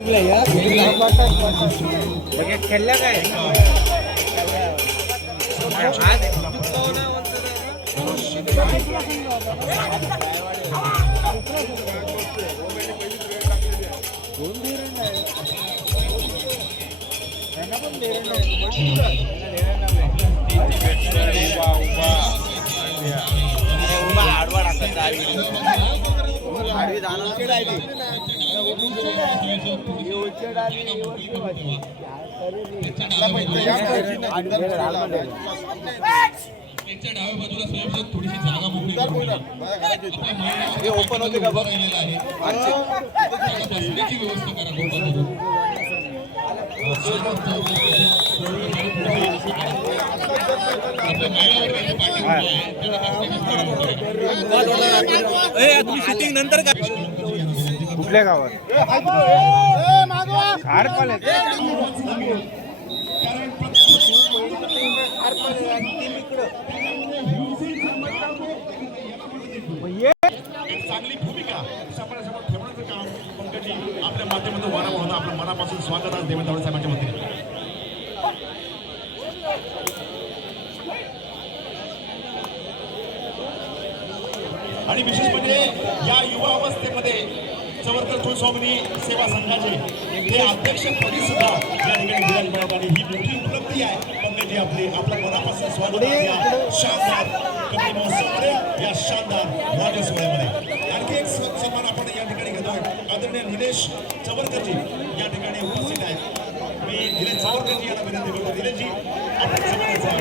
खेळल्या काय आडवा टाकत आडवी डाव्या बाजूला स्वयंसेवक थोडीशी जागा मोकळी ओपन होते का बघ बसण्याची व्यवस्था करा तुम्ही शूटिंग नंतर का कुठल्या गावात चांगली भूमिका समोर ठेवण्याचं काम पंकजी आपल्या माध्यमातून वारंवार होतं. आपल्या मनापासून स्वागत आज देवेंद्र साहेबांच्या वतीने. आणि विशेष म्हणजे या युवा अवस्थेमध्ये चवरकर कुलस्वामिनी सेवा संघाचे ते अध्यक्षपदी सुद्धा या ठिकाणी विराजमान आणि ही मोठी उपलब्धी आहे. पंकजी आपल्या मनापासून स्वागत या शानदार कबड्डी महोत्सवामध्ये, या शानदार राज्य सोहळ्यामध्ये. आणखी एक सन्मान आपण या ठिकाणी घेतोय. आदरणीय निलेश चवरकरजी या ठिकाणी उपस्थित आहेत. मी निलेश चवरकरजी यांना विनंती करतो. निलेशजी आपण सन्मानाचा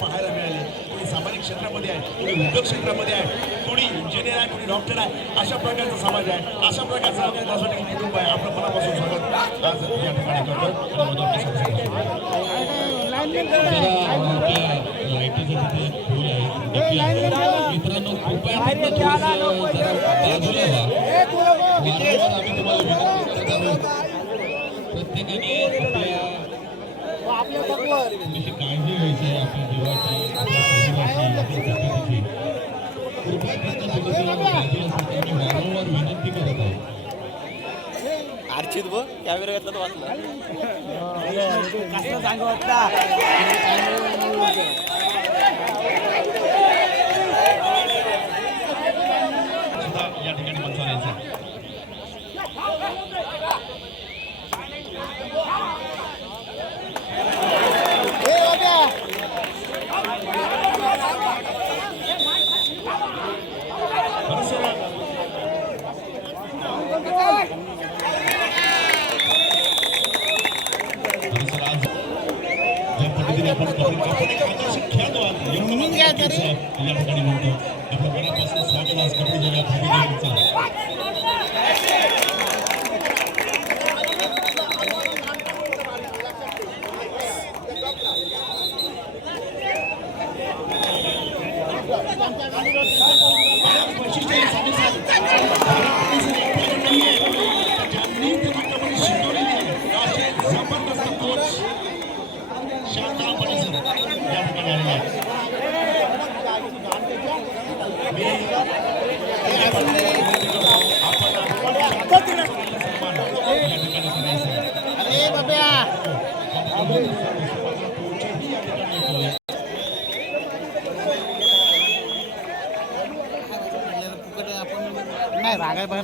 पाहायला मिळाले. कोणी सामाजिक क्षेत्रामध्ये आहे, कोणी उद्योग क्षेत्रामध्ये आहे, कोणी इंजिनियर आहे, कोणी डॉक्टर आहे. अशा प्रकारचा समाज आहे, अशा प्रकारचा कुटुंब आहे. आपलं मनापासून स्वागत आज या ठिकाणी करतो. मित्रांनो कृपया बाजूला प्रत्येकाने काळजी घ्यायची आहे आपल्या जीवाची, वारंवार विनंती करत आहे. अर्चित बघ त्या विरोधातला तो वाचला या ठिकाणी मंचालायचं या ठिकाणी म्हणतो आपल्या मनापासून स्वागत आज कबड्डी जगात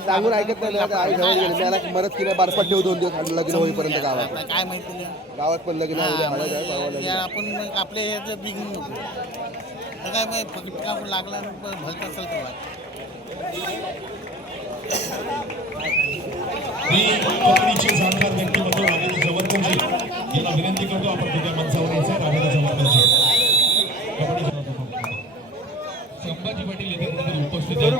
सांगून ऐकत नाही. मला मरत की नाही बारपाट ठेव 2 दिवस लग्न होईपर्यंत गावात काय माहिती गावात पण लग्न आपण आपले बिगिन नको काय फटका लागला भलत असेल तेव्हा जाणकार व्यक्तिमत्व राजेंद्र चवरकरजी यांना विनंती करतो आपण तुझ्या मंचावर यायचं. राजेंद्र चवरकरजी संभाजी पाटील येथे उपस्थित आहेत.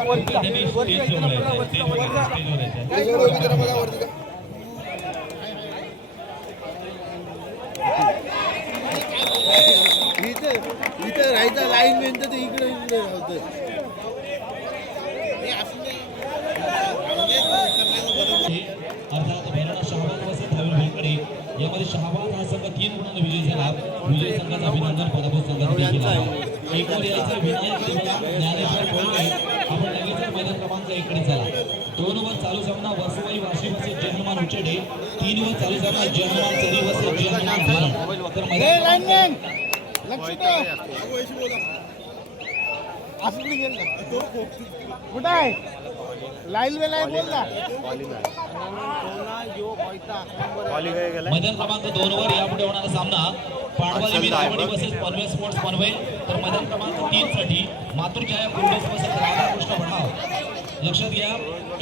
इथं राहायचं लाईन मेन तर इकडे राहतं. अर्थात भैरवनाथ शहाबाज वसंत हवीर भोंगडे यामध्ये शहाबाज हा संघ 3 गुणांनी विजयी झाला. विजयी संघाचं अभिनंदन पराभूत संघाचं देखील एकवर यायचं विनायक देवळा ज्ञानेश्वर कोळवे आपण लगेच मैदान क्रमांक 1 कडे चला. 2 वर चालू सामना वसुबाई वाशी वर्सेस जयहनुमान उचेडे. 3 वर चालू सामना जयहनुमान चरी वर्सेस जयहनुमान धरण. तर मैदान कुठं आहे लाईन वेला बोल ना. मैदान क्रमांक 2 वर यापुढे होणारा सामना पांडवादेवी रायवाडी वर्सेस पनवेल स्पोर्ट्स पनवेल. तर मैदान क्रमांक 3 साठी मातृछाया कुंडस वर्सेस राधाकृष्ण वढाव. लक्षात घ्या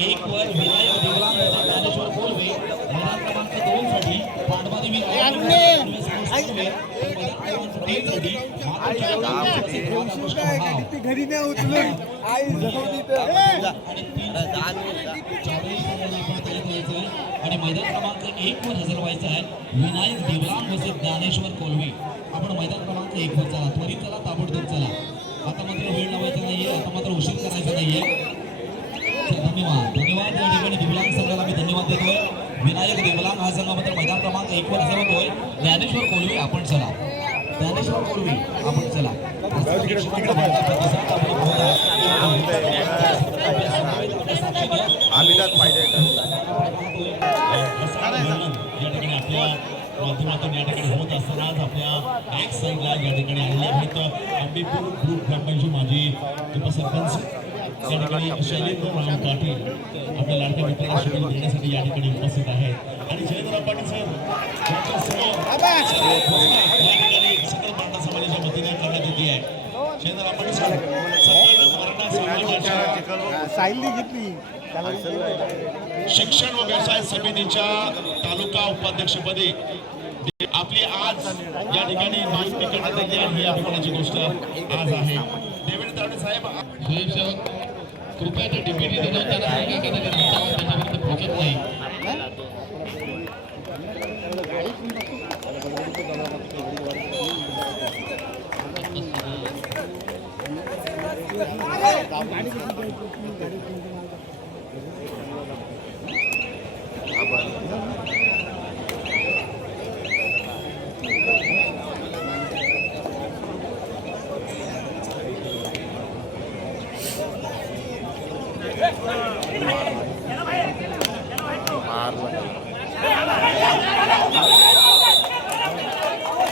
1 वर विनायक देवला वर्सेस ज्ञानेश्वर कोळवे. मैदान क्रमांक 2 साठी पांडवादेवी रायवाडी वर्सेस पनवेल स्पोर्ट्स पनवेल. मैदान क्रमांक 3 साठी मातृछाया कुंडस वर्सेस राधाकृष्ण वढाव. घरी नाही उचलून आई आणि मैदान क्रमांक 1 वर हजर व्हायचं आहे विनायक देवलांग वर्सेस ज्ञानेश्वर कोळवे. आपण मैदान क्रमांक 1 वर चला, त्वरित चला, ताबडतोब चला. आता मात्र वेळ लावायचा नाहीये, आता मात्र उशीर करायचा नाहीये. धन्यवाद धन्यवाद. या ठिकाणी देवलांग संघाला मी धन्यवाद देतोय. विनायक देवलांग हा संघ मात्र मैदान क्रमांक 1 वर हजर होतोय. ज्ञानेश्वर कोळवे आपण चला, ज्ञानेश्वर कोळवे आपण चला. या ठिकाणी आपल्या माध्यमातून या ठिकाणी होत असताना आपल्या एक साईडला या ठिकाणी आलेले आहेत आंबेपूर ग्रुप ग्रामपंचायत माजी उपसरपंच या ठिकाणी शैलेंद्र राम पाटील आपल्या लाडक्या मित्रांना शुभेच्छा देण्यासाठी या ठिकाणी उपस्थित आहेत. आणि शैलेंद्र पाटील सर यांच्यासह या ठिकाणी सकल मराठा समाजाच्या वतीने करण्यात येते आहे. शैलेंद्र पाटील सर सकल मराठा समाजाच्या सायली घेतली शिक्षण व व्यवसाय समितीच्या तालुका उपाध्यक्षपदी आपली आज या ठिकाणी नियुक्ती करण्यात आली आहे. या अभिमानाची गोष्ट आज आहे. देवेंद्र तावडे साहेब कृपया ते डिप्युटी दिलं त्याच्याविरुद्ध पोहोचत नाही.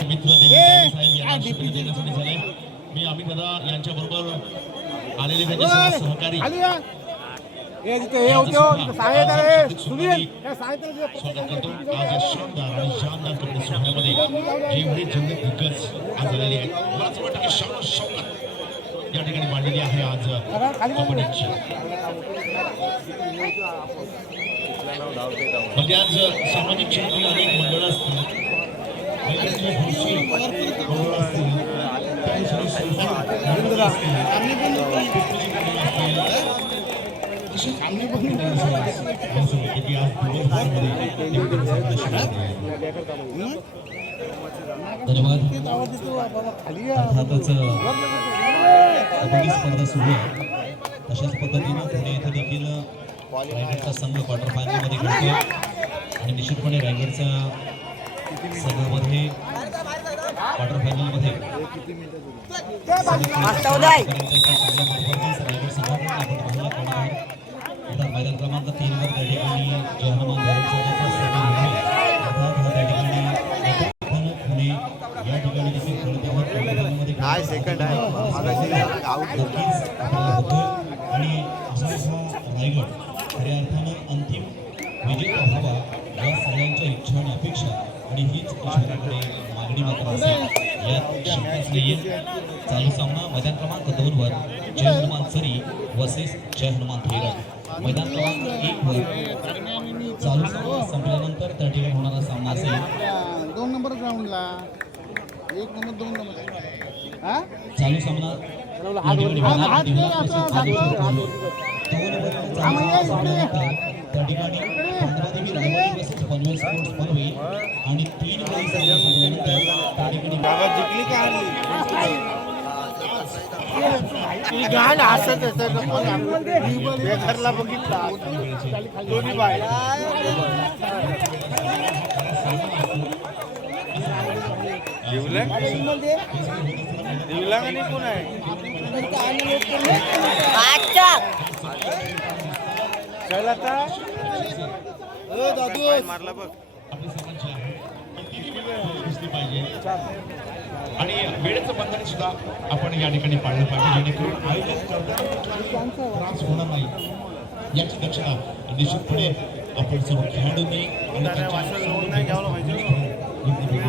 मित्र देवेंद्र साहेब यांना शुभेच्छा देण्यासाठी झाले. मी अमित दादा यांच्या बरोबर आलेले त्यांचे सहकारी स्वागत करतो. आज शानदार आणि शानदार कबड्डी सोहळ्यामध्ये जेवढे जंगल दिग्गज आज आलेले आहेत मला असं वाटतं की शान शौकत या ठिकाणी मांडलेली आहे आज कबड्डीची. म्हणजे आज सामाजिक क्षेत्रातील अनेक मंडळ असतील धन्यवाद. अर्थातच कबड्डी स्पर्धा सुरू आहे. तशाच पद्धतीनं पुणे येथे देखील रायगडचा संघ क्वार्टर फायनलमध्ये खेळतोय आणि निश्चितपणे रायगडच्या संघामध्ये क्वार्टर फायनलमध्ये मैदान क्रमांक 3 वर त्या ठिकाणी जयहनुमान धरण अर्थात हा त्या ठिकाणी पुणे या ठिकाणी देखील खेळत काय सेकंड आहे आणि असा रायगड खऱ्या अर्थानं अंतिम विजेता व्हावा या सगळ्यांच्या इच्छा आणि अपेक्षा आणि हीच ईश्वराकडे मागणी मात्र असेल यात शंकाच नाहीये. चालू सामना मैदान क्रमांक 2 वर जय हनुमान सरी वर्सेस जय हनुमान धरण. मैदान क्रमांक 1 वर चालू सामना संपल्यानंतर त्या ठिकाणी होणारा सामना असेल 2 नंबर ग्राउंडला 1 नंबर 2 नंबर चालू सामना त्या ठिकाणी पांडवादेवी रायवाडी वर्सेस पनवेल स्पोर्ट्स पनवेल आणि 3 वेळी संपल्यानंतर त्या ठिकाणी जिंकली का गाण असत बेघरला बघितला दोन्ही बाय आपली सर्वांची आहे की तिन्ही वेळ दिसली पाहिजे आणि वेळेचं बंधन सुद्धा आपण या ठिकाणी पाळलं पाहिजे जेणेकरून आयोजन करताना त्रास होणार नाही याची दक्षता निश्चितपणे आपण सर्व खेळाडूंनी आणि त्यांच्या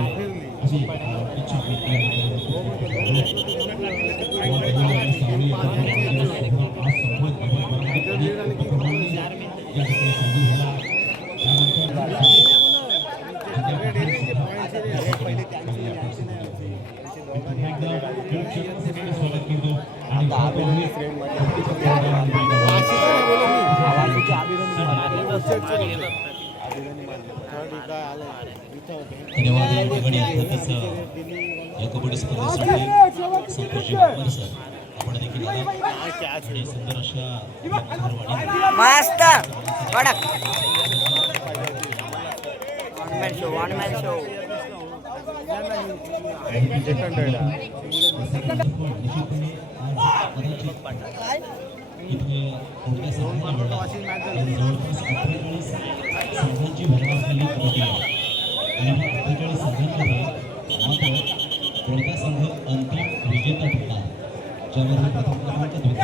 अशी इच्छा व्यक्त स्वागत करतो धन्यवाद या ठिकाणी अर्थातच या कबड्डी स्पर्धेसाठी संतोषजी वाघमारे सर आपण देखील आला आणि सुंदर अशा मस्त कडक वन मॅन शो इथे कोणत्या जवळपास 48 संघांची भरणा असलेली कबड्डी आहे आणि 48 संघांमध्ये मात्र कोणता संघ अंतिम विजेता ठरला ज्यामध्ये प्रथम क्रमांक द्वितीय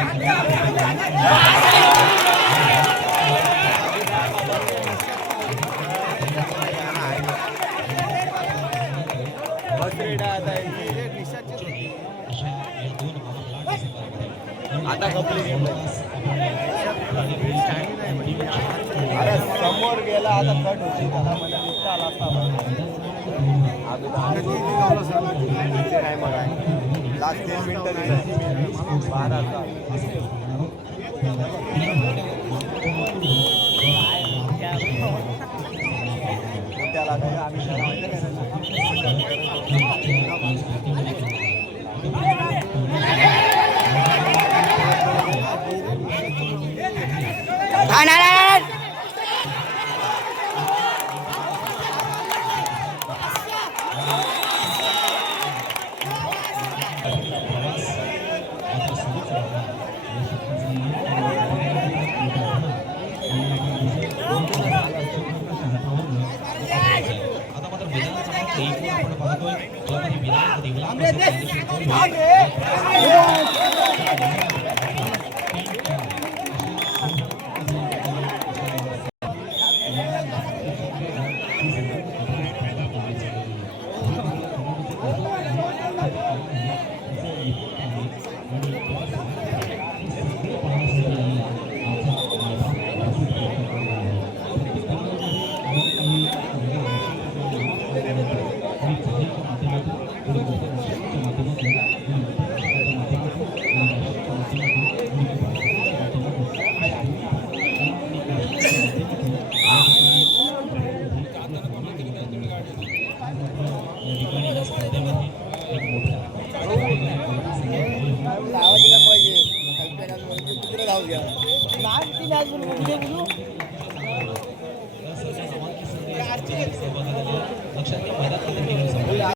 अशा या दोन आता अरे समोर गेला आता कट होती त्याला म्हणजे मोठा आला काय बघा लास्ट 3 मिनिटं 12 त्याला काय आता मात्र मैदान क्रमांक 1 आपण पाहतोय ज्यामध्ये विनायक देवला